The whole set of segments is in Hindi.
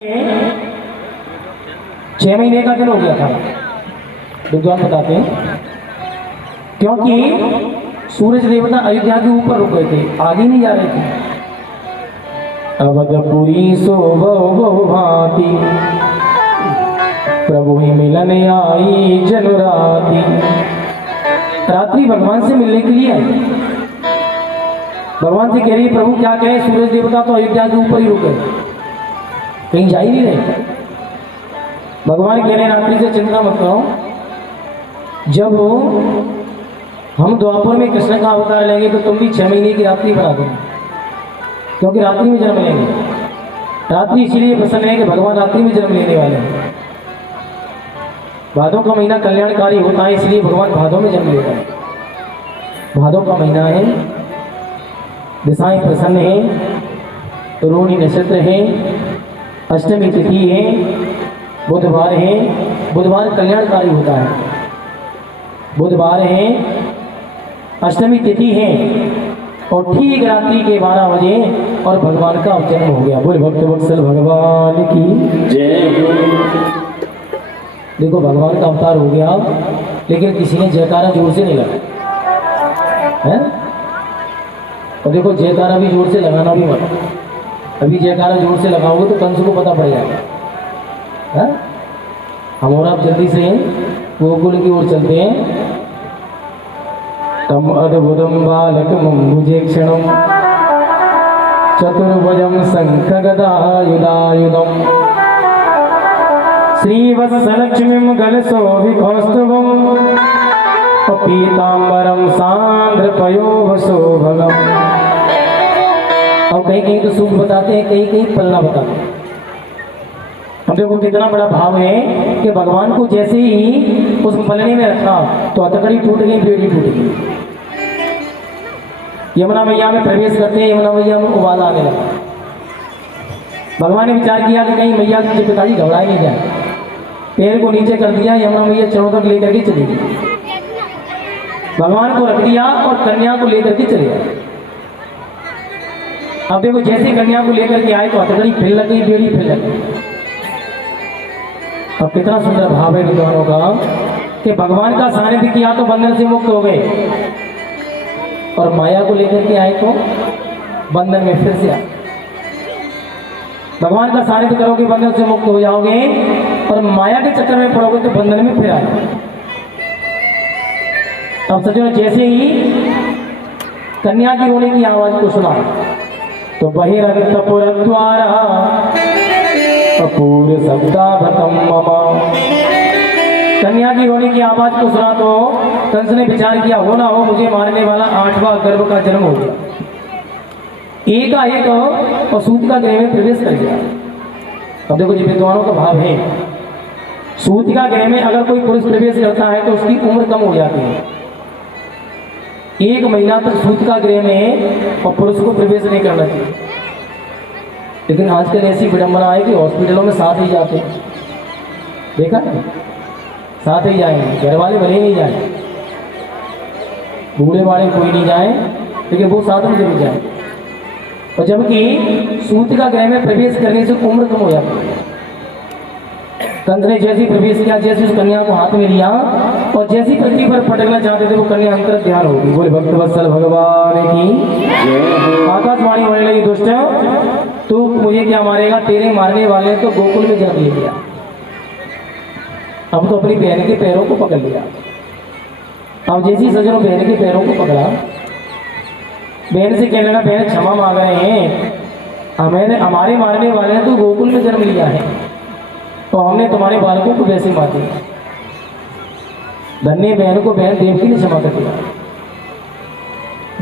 6 महीने का दिन हो गया था, विद्वान बताते हैं, क्योंकि सूरज देवता अयोध्या के ऊपर रुक गए थे, आगे नहीं जा रहे थे। अवधपुरी शोभा भांति प्रभु ही मिलन आई जनुराती। रात्रि भगवान से मिलने के लिए आई, भगवान से कह रही प्रभु क्या कहे, सूरज देवता तो अयोध्या के ऊपर ही रुक गए, कहीं जा ही नहीं रहे। भगवान कह रहे रात्रि से चिंता मत करो, जब हम द्वापर में कृष्ण का अवतार लेंगे तो तुम भी 6 महीने की रात्रि बना दो, क्योंकि रात्रि में जन्म लेंगे। रात्रि इसीलिए प्रसन्न है कि भगवान रात्रि में जन्म लेने वाले हैं। भादों का महीना कल्याणकारी होता है, इसलिए भगवान भादों में जन्म लेता है। भादों का महीना है, दिशाएं प्रसन्न है, रोहिणी नक्षत्र है, अष्टमी तिथि है, बुधवार है। बुधवार कल्याणकारी होता है, बुधवार है, अष्टमी तिथि है, और ठीक रात्रि के 12 बजे और भगवान का जन्म हो गया। बोल भक्त वत्सल भगवान की जय। देखो भगवान का अवतार हो गया, लेकिन किसी ने जयकारा जोर से नहीं लगाया है। और देखो जयकारा भी जोर से लगाना भी मत, अभी जयकारा जोर से लगाओगे तो कंस को पता पड़ जाएगा। हम और आप जल्दी से गोकुल की ओर चलते हैं। तम अद्भुतम बालकम भुजे क्षणम चतुर्भुजम शंख गदायुधायुधम श्रीवत्सलक्ष्मीं गलशोभिकौस्तुभम पीतांबरम सांद्रपयोभशोभगम। और कहीं कहीं तो सूख बताते हैं, कहीं कहीं पलना बताते हैं। हम देखो कितना बड़ा भाव है कि भगवान को जैसे ही उस पलने में रखा तो हथकड़ी टूट गई, बेड़ी टूट गई। यमुना मैया में प्रवेश करते हैं, यमुना मैया में उबाल आने लगा। भगवान ने विचार किया कि कहीं मैया के पिताजी घबराए नहीं जाए, पैर को नीचे कर दिया, यमुना मैया चरणों तक लेकर के चली गई। भगवान को रख दिया और कन्या को लेकर के चले गए। अब देखो जैसे कन्या को लेकर के आए तो हथकड़ी फिर लग गई, बेड़ी फिर लग गई। अब कितना सुंदर भाव है विद्वानों का कि भगवान का सानिध्य किया तो बंधन से मुक्त हो गए, और माया को लेकर के आए तो बंधन में फिर से आए। भगवान का सानिध्य करोगे बंधन से मुक्त हो जाओगे, और माया के चक्कर में पड़ोगे तो बंधन में फिर आए। अब सज्जनों जैसे ही कन्या की रोने की आवाज को सुना तो बहिरंतपुर द्वारा अपूर्व शब्दाभतम ममा। कन्या की रोने की आवाज को सुना तो कंस ने विचार किया, हो ना हो मुझे मारने वाला 8वां गर्भ का जन्म हो गया। एकाएक और सूतिका गृह में प्रवेश कर गया। अब देखो जी विद्वानों का भाव है, सूतिका गृह में अगर कोई पुरुष प्रवेश करता है तो उसकी उम्र कम हो जाती है। 1 महीना तक सूतिका गृह में और पुरुष को प्रवेश नहीं करना चाहिए। लेकिन आजकल ऐसी विडंबना है कि हॉस्पिटलों में साथ ही जाते हैं, देखा है, साथ ही जाएंगे, घर वाले भले नहीं जाए, बूढ़े बाड़े कोई नहीं जाए, लेकिन वो साथ में जरूर जाए। और जबकि सूतिका गृह में प्रवेश करने से उम्र कम हो जाती है। कंस ने जैसे प्रवेश किया, जैसे उस कन्या को हाथ में लिया और जैसी पृथ्वी पर पटकना चाहते थे वो कन्या अंतर ध्यान होगी। बोले भक्त वत्सल भगवान की। आकाशवाणी होने लगी, दुष्ट तू मुझे क्या मारेगा, तेरे मारने वाले तो गोकुल में जन्म ले लिया, अब तो अपनी बहन के पैरों को पकड़ लिया। अब जैसी सज्जनों बहन के पैरों को पकड़ा, बहन से कहने लगा बहन क्षमा मांग रहे हैं, हमारे मारने वाले ने तो गोकुल में जन्म लिया है, तो हमने तुम्हारे बालकों को वैसे मार दिया। धन्य बहन को बहन देवकी ने क्षमा कर दिया।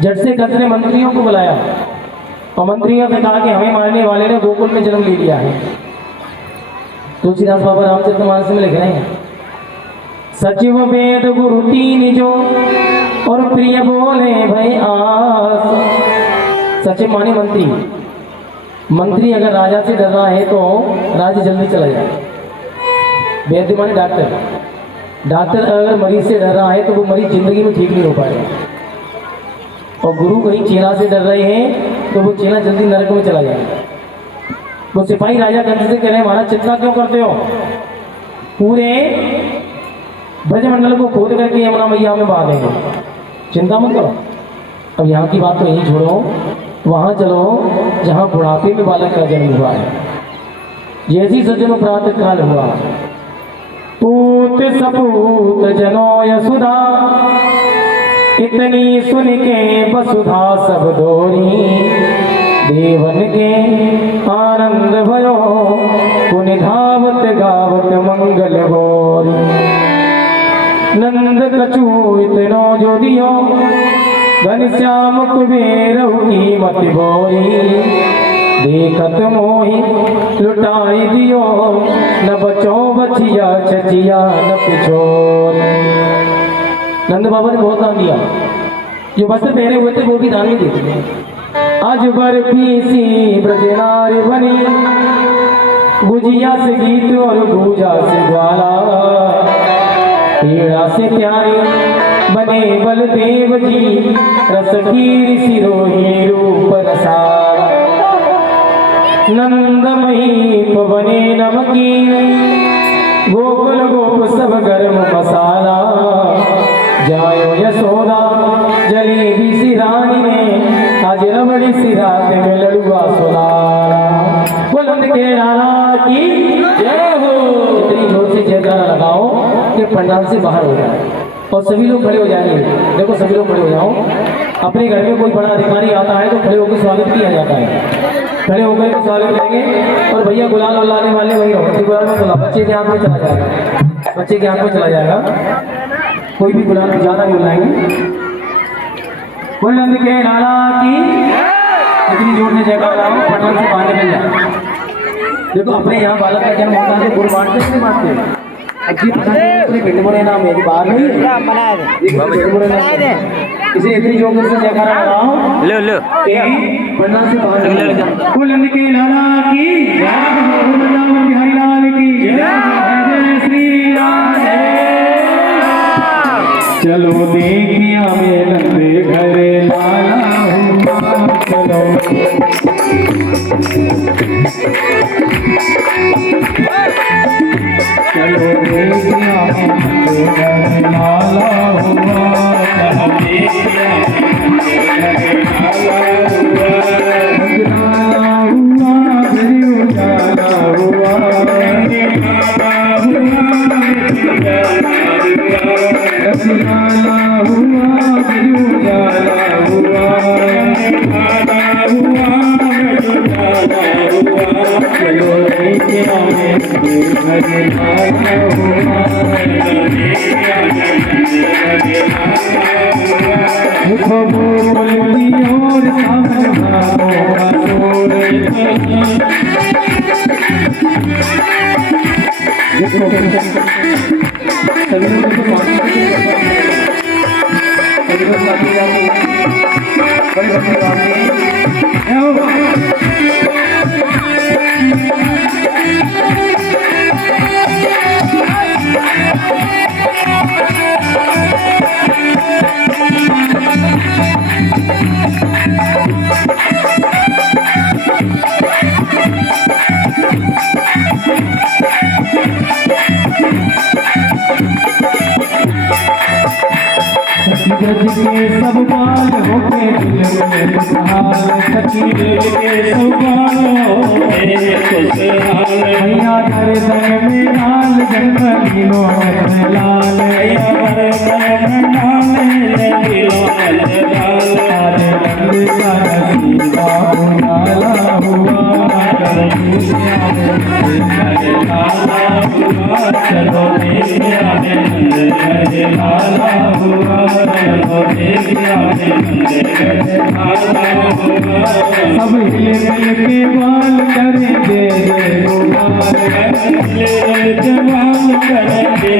झट से कंस ने मंत्रियों को बुलाया और मंत्रियों ने कहा कि हमें मारने वाले ने गोकुल में जन्म ले लिया है। तुलसीदास बाबा रामचरितमानस में लिख रहे हैं, सचिव वेद गुरु 3 जो और प्रिय बोले भय आस। सचिव माने मंत्री, मंत्री अगर राजा से डर रहा है तो राजा जल्दी चला जाए। वैद्य माने डॉक्टर, डॉक्टर अगर मरीज से डर रहा है तो वो मरीज जिंदगी में ठीक नहीं हो पाएगा। और गुरु कहीं चेला से डर रहे हैं तो वो चेला जल्दी नरक में चला जाएगा। वो सिपाही राजा गंज से कह रहे महाराज चिंता क्यों करते हो, पूरे ब्रजमंडल को खोद करके यमुना मैया में बहा देंगे, चिंता मत करो। अब यहाँ की बात तो यहीं छोड़ो, वहां चलो जहाँ बुढ़ापे में बालक का जन्म हुआ है। जैसी सज्जनों प्रातः काल हुआ, पूत सपूत जनो यशुधा, इतनी सुन के वसुधा सब दोरी, देवन के आनंद भयो, पुनि धावत गावत मंगल गौरी। नंद कछु इतनो जो दियो, घनश्याम कुबेर की मति बोरी, देखत मोहि लुटाई दियो, न बचो बचिया छचिया न पिछोर। नंद बाबा ने बहुत दान दिया, जो वस्त्र पहने हुए थे वो भी दान में देते थे। आज बर्फी सी ब्रजनारी बनी, गुजिया से गीत और गुजा से ग्वाला, पीड़ा से प्यारे बने बलदेव जी, रसखीर सिरोही रूप रसारा। नंदमयी बने नमकीन, गोकुल गोप सब गर्म मसाला, जायो यशोदा जलेबी सी रानी ने, आज रबड़ी सी रात में लड़ुआ सुनारा। बुलंद के नारा की जय हो। इतनी जोर से जयकारा लगाओ कि पंडाल से बाहर हो जाए और सभी लोग खड़े हो जाएंगे। देखो सभी लोग खड़े हो जाओ। अपने घर में कोई बड़ा अधिकारी आता है तो खड़े होकर स्वागत किया जाता है, खड़े होकर के स्वागत करेंगे। और भैया गुलाल उलाने वाले वही रहो, गुलाल में गुलाल बच्चे के हाथ में चला जाएगा, बच्चे के हाथ में चला जाएगा, कोई भी गुलाल ज्यादा नहीं उलाएंगे। बुलंद के नारा की इतनी जोर से जयकार लगाओ, पंडाल से बाहर निकल जाए। देखो अपने यहाँ बालक का जन्म होता है, गुड़ बांटते नहीं बांटते, नाम मेरी बात नहीं इसे इतनी जोर से जयकारा लगाओ, लो लो पंडाल से बाहर निकल जाओ। बुलंद के नारा की बिहारी लाल की जय, श्री राधे। चलो देखिया में नंदे घरे लाला हुआ, चलो चलो देखिया में नंदे घरे लाला हुआ, चलो देखिया में नंदे घरे लाला हुआ, उजाला हुआ, उजाला हुआ, उजाला हुआ, चलो देखिया में घरे लाला हुआ, देखो बोली और सामने भागो शोर, ब्रज के सब बाल होके दिल में खुशहाल, सखी ब्रज के सब बाल होके खुशहाल, मैया दर्शन में लाल जन्म लीलो में लाल, मैया दर्शन में लाल लीलो में लाल, सारे रंग का नसीबा उजाला हुआ, दुनिया में लाला हुआ, चलो दुनिया में लाला हुआ, सब हिले के बाल करे दे गोपाल, हिले के बाल करे दे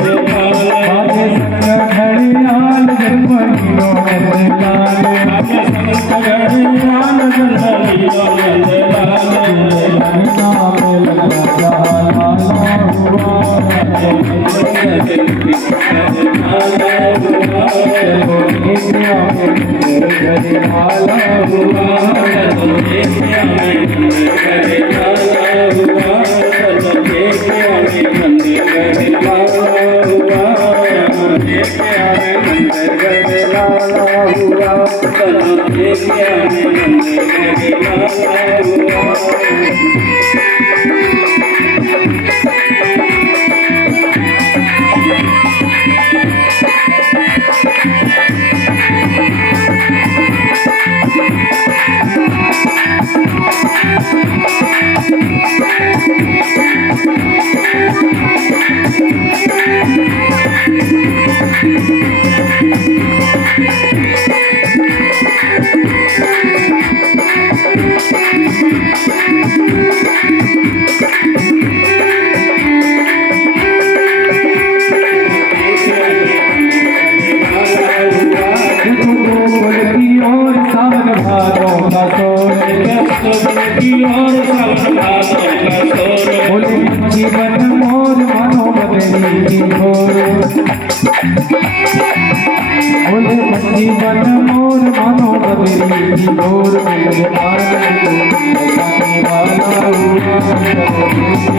गोपाल, आगे संग घड़ियाल जन्मदिनों में लाल, आगे संग घड़ियाल जन्मदिनों में लाल, नाम लगा लाला हुआ, लाला हुआ, जीवन मोर मनो बदली घोर बोले जीवन मोर मनो बदली घोर मिल वाला हुआ